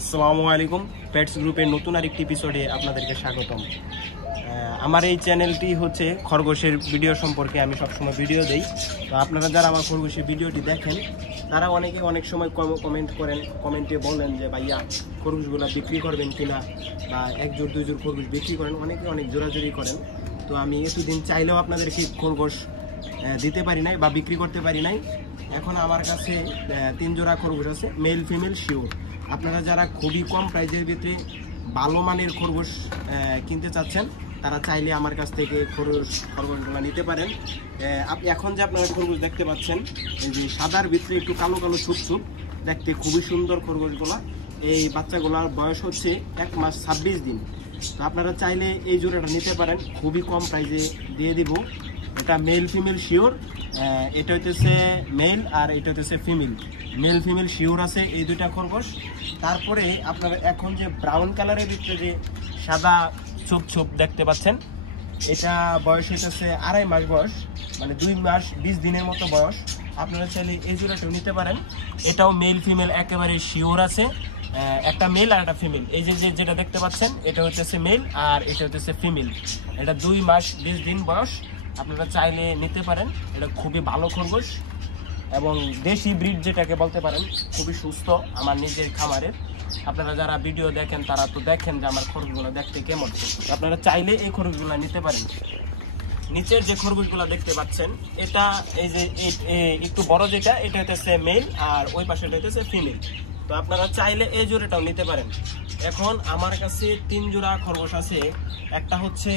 আসসালামু আলাইকুম। পেটস গ্রুপের নতুন আরেকটি এপিসোডে আপনাদেরকে স্বাগতম। আমার এই চ্যানেলটি হচ্ছে খরগোশের ভিডিও সম্পর্কে আমি সবসময় ভিডিও দেই। তো আপনারা যারা আমার খরগোশের ভিডিওটি দেখেন তারা অনেক সময় কমেন্ট করেন, কমেন্টে বলেন যে ভাইয়া খরগোশগুলো বিক্রি করবেন কিনা, বা এক জোড় দুই জোড় খরগোশ বিক্রি করেন, অনেক জোরাজোরি করেন। তো আমি এতদিন চাইলেও আপনাদেরকে খরগোশ দিতে পারি নাই বা বিক্রি করতে পারি নাই। এখন আমার কাছে 3 জোড়া খরগোশ আছে, মেল ফিমেল শিওর। আপনারা যারা খুবই কম প্রাইজের ভিতরে ভালো মানের খরগোশ কিনতে চাচ্ছেন তারা চাইলে আমার কাছ থেকে খরগোশগুলো নিতে পারেন। আপনি এখন যে আপনারা খরগোশ দেখতে পাচ্ছেন, এই যে সাদার ভিতরে একটু কালো কালো ছুপ দেখতে খুবই সুন্দর খরগোশগুলা। এই বাচ্চাগুলার বয়স হচ্ছে 1 মাস 26 দিন। তো আপনারা চাইলে এই জোড়াটা নিতে পারেন, খুবই কম প্রাইজে দিয়ে দিব। এটা মেল ফিমেল শিওর। এটা হইতেছে মেল আর এটা হইতেছে ফিমেল। মেল ফিমেল শিওর আছে এই দুইটা খরগোশ। তারপরে আপনারা এখন যে ব্রাউন কালারের ভিতরে যে সাদা ছোপ দেখতে পাচ্ছেন, এটা বয়স হইতেছে 2.5 মাস বয়স, মানে 2 মাস 20 দিনের মতো বয়স। আপনারা চাইলে এই জোড়াটাও নিতে পারেন। এটাও মেল ফিমেল একেবারে শিওর আছে। একটা মেল আর একটা ফিমেল। এই যে যেটা দেখতে পাচ্ছেন এটা হচ্ছে মেল আর এটা হচ্ছে ফিমেল। এটা 2 মাস 20 দিন বয়স। আপনারা চাইলে নিতে পারেন। এটা খুবই ভালো খরগোশ এবং দেশি ব্রিড যেটাকে বলতে পারেন, খুবই সুস্থ আমার নিজের খামারের। আপনারা যারা ভিডিও দেখেন তারা তো দেখেন যে আমার খরগোশগুলো দেখতে কেমন। আপনারা চাইলে এই খরগোশগুলো নিতে পারেন। নিচের যে খরগোশগুলো দেখতে পাচ্ছেন, এটা এই যে একটু বড় যেটা, এটা হচ্ছে মেল আর ওই পাশেটা হচ্ছে ফিমেল। তো আপনারা চাইলে এই জোড়াটাও নিতে পারেন। এখন আমার কাছে 3 জোড়া খরগোশ আছে। একটা হচ্ছে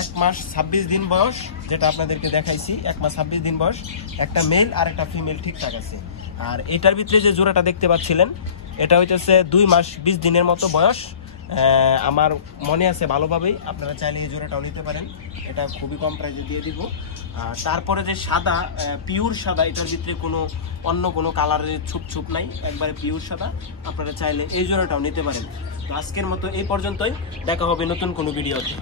1 মাস 26 দিন বয়স, যেটা আপনাদেরকে দেখাইছি, 1 মাস 26 দিন বয়স। একটা মেল আর একটা ফিমেল ঠিকঠাক আছে। আর এটার ভিতরে যে জোড়াটা দেখতে পাচ্ছিলেন, এটা হইতেছে 2 মাস 20 দিনের মতো বয়স। আমার মনে আছে ভালোভাবেই। আপনারা চাইলে এই জোড়াটাও নিতে পারেন। এটা খুবই কম প্রাইসে দিয়ে দিব। আর তারপরে যে সাদা, পিওর সাদা, এটার ভিতরে অন্য কোনো কালারের ছুপ নাই, একবারে পিওর সাদা। আপনারা চাইলে এই জোড়াটাও নিতে পারেন। তো আজকের মতো এই পর্যন্তই, দেখা হবে নতুন কোনো ভিডিওতে।